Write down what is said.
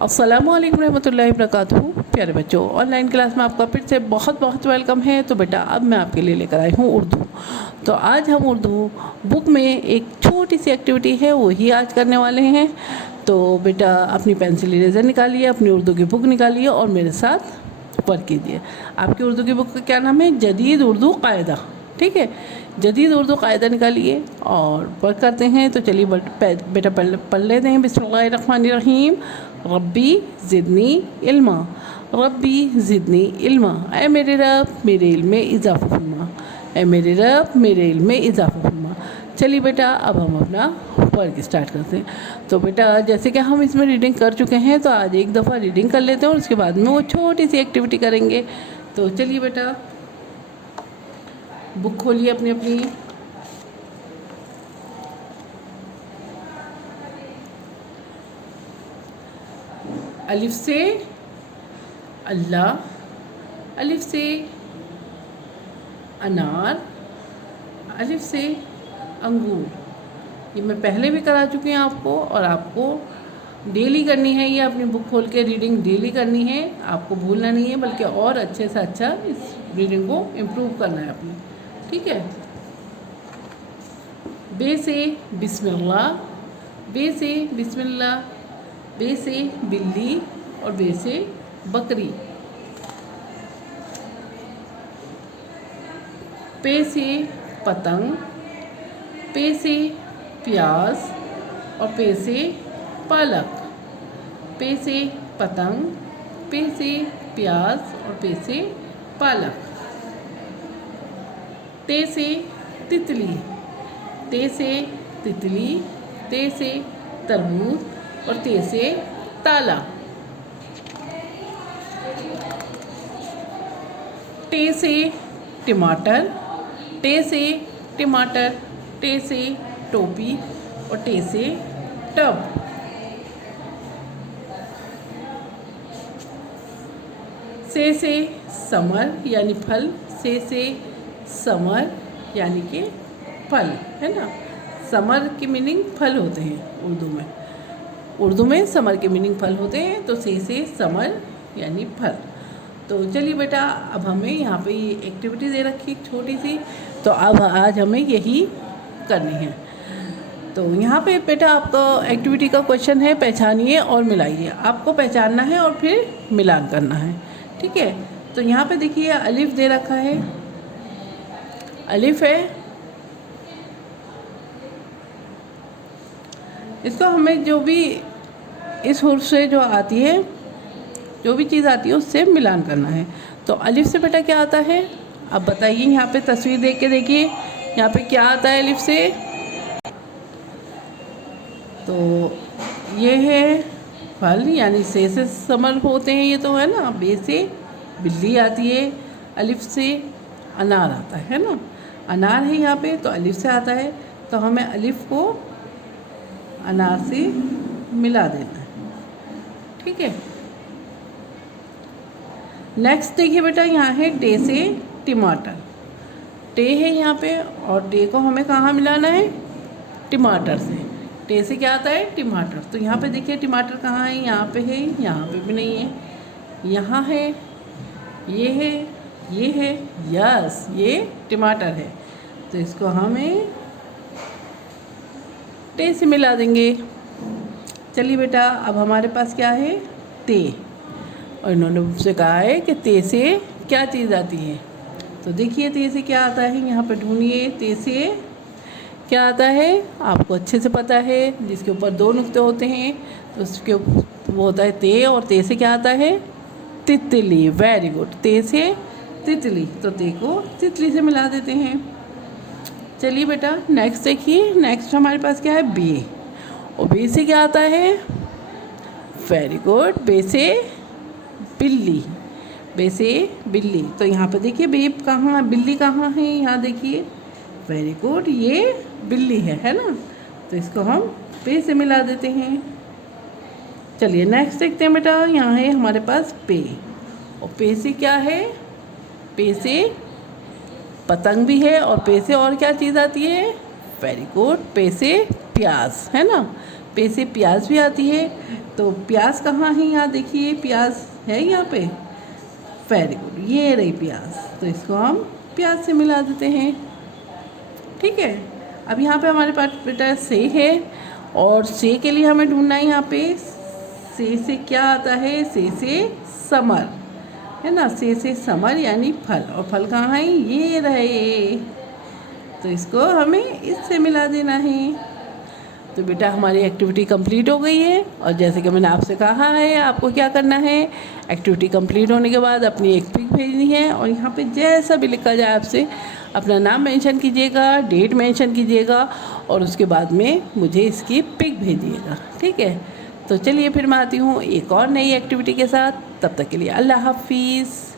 अस्सलामुअलैकुम रहमतुल्लाहि वबरकातुहू। प्यारे बच्चों, ऑनलाइन क्लास में आपका फिर से बहुत बहुत वेलकम है। तो बेटा अब मैं आपके लिए लेकर आई हूँ उर्दू। तो आज हम उर्दू बुक में एक छोटी सी एक्टिविटी है वही आज करने वाले हैं। तो बेटा अपनी पेंसिल इरेज़र निकालिए, अपनी उर्दू की बुक निकालिए और मेरे साथ वर्क कीजिए। आपकी उर्दू की बुक का क्या नाम है? जदीद उर्दू कायदा। ठीक है, जदीद उर्दू कायदा निकालिए और वर्क करते हैं। तो चलिए बेटा पढ़ लेते हैं। बिस्मिल्लाहिर्रहमानिर्रहीम। रब्बी ज़िदनी इल्मा, रब्बी ज़िदनी इल्मा। ऐ मेरे रब मेरे इल्म में इजाफ़ा फरमा, ऐ मेरे रब मेरे इल्म में इजाफ़ा फरमा। चलिए बेटा अब हम अपना वर्क स्टार्ट करते हैं। तो बेटा जैसे कि हम इसमें रीडिंग कर चुके हैं तो आज एक दफ़ा रीडिंग कर लेते हैं और उसके बाद में वो छोटी सी एक्टिविटी करेंगे। तो चलिए बेटा बुक खोलिए अपनी अपनी। अलिफ से अल्लाह, अलिफ से अनार, अलिफ से अंगूर। ये मैं पहले भी करा चुकी हूँ आपको और आपको डेली करनी है। ये अपनी बुक खोल के रीडिंग डेली करनी है, आपको भूलना नहीं है बल्कि और अच्छे से अच्छा इस रीडिंग को इम्प्रूव करना है अपनी। ठीक है। बे से बिस्मिल्लाह, बे से बिस्मिल्लाह, बे से बिल्ली और बे से बकरी। पे से पतंग, पे से प्याज और पे से पालक। पे से पतंग, पे से प्याज और पे से पालक। ते से तितली, ते से तितली, ते से तरबूज और ते से ताला। टे से टमाटर, टे से टमाटर, टे से टोपी और टे से टब। से समर यानी फल, से समर यानी कि फल है ना। समर की मीनिंग फल होते हैं उर्दू में, उर्दू में समर के मीनिंग फल होते हैं। तो से समर यानी फल। तो चलिए बेटा अब हमें यहाँ पे ये एक्टिविटी दे रखी छोटी सी, तो अब आज हमें यही करनी है। तो यहाँ पे बेटा आपका एक्टिविटी का क्वेश्चन है पहचानिए और मिलाइए। आपको पहचानना है और फिर मिलान करना है। ठीक है। तो यहाँ पे देखिए अलिफ दे रखा है, अलिफ है, इसको हमें जो भी इस हुर्फ से जो आती है, जो भी चीज़ आती है उससे मिलान करना है। तो अलिफ से बेटा क्या आता है? अब बताइए, यहाँ पे तस्वीर देख के देखिए यहाँ पे क्या आता है अलिफ से। तो ये है फल यानी से समर होते हैं ये तो है ना। बे से बिल्ली आती है, अलिफ से अनार आता है ना। अनार है यहाँ पे तो अलिफ से आता है, तो हमें अलिफ को अनार से मिला देना है। ठीक है। नेक्स्ट देखिए बेटा यहाँ है टे से टमाटर। टे है यहाँ पे और टे को हमें कहाँ मिलाना है? टमाटर से। टे से क्या आता है? टमाटर। तो यहाँ पे देखिए टमाटर कहाँ है? यहाँ पे है, यहाँ पे भी नहीं है, यहाँ है, ये है, ये है, यस ये टमाटर है। तो इसको हमें टे से मिला देंगे। चलिए बेटा अब हमारे पास क्या है? ते। और इन्होंने मुझसे कहा है कि ते से क्या चीज़ आती है। तो देखिए ते से क्या आता है, यहाँ पे ढूंढिए। ते से क्या आता है आपको अच्छे से पता है, जिसके ऊपर दो नुक्ते होते हैं तो उसके वो होता है ते। और ते से क्या आता है? तितली। वेरी गुड, ते से तितली। तो ते को तितली से मिला देते हैं। चलिए बेटा नेक्स्ट देखिए, नेक्स्ट हमारे पास क्या है? बे। और बे से क्या आता है? वेरी गुड, बे से बिल्ली, बे से बिल्ली। तो यहाँ पे देखिए बे कहाँ, बिल्ली कहाँ है? यहाँ देखिए, वेरी गुड, ये बिल्ली है ना। तो इसको हम बे से मिला देते हैं। चलिए नेक्स्ट देखते हैं बेटा, यहाँ है हमारे पास पे। और पे से क्या है? पे से पतंग भी है और पे से और क्या चीज़ आती है? वेरी गुड, पे से प्याज है ना। पे से प्याज भी आती है। तो प्याज कहाँ है, यहाँ देखिए प्याज है यहाँ पे। वेरी गुड, ये रही प्याज। तो इसको हम प्याज से मिला देते हैं। ठीक है, अब यहाँ पे हमारे पास बेटा से है, और से के लिए हमें ढूंढना है यहाँ पे से क्या आता है, से समर है ना। से समर यानी फल, और फल कहाँ है, ये रहे। तो इसको हमें इससे मिला देना है। तो बेटा हमारी एक्टिविटी कंप्लीट हो गई है, और जैसे कि मैंने आपसे कहा है आपको क्या करना है, एक्टिविटी कंप्लीट होने के बाद अपनी एक पिक भेजनी है, और यहाँ पे जैसा भी लिखा जाए आपसे अपना नाम मेंशन कीजिएगा, डेट मेंशन कीजिएगा, और उसके बाद में मुझे इसकी पिक भेजिएगा। ठीक है, तो चलिए फिर मैं आती हूँ एक और नई एक्टिविटी के साथ। तब तक के लिए अल्लाह हाफिज़।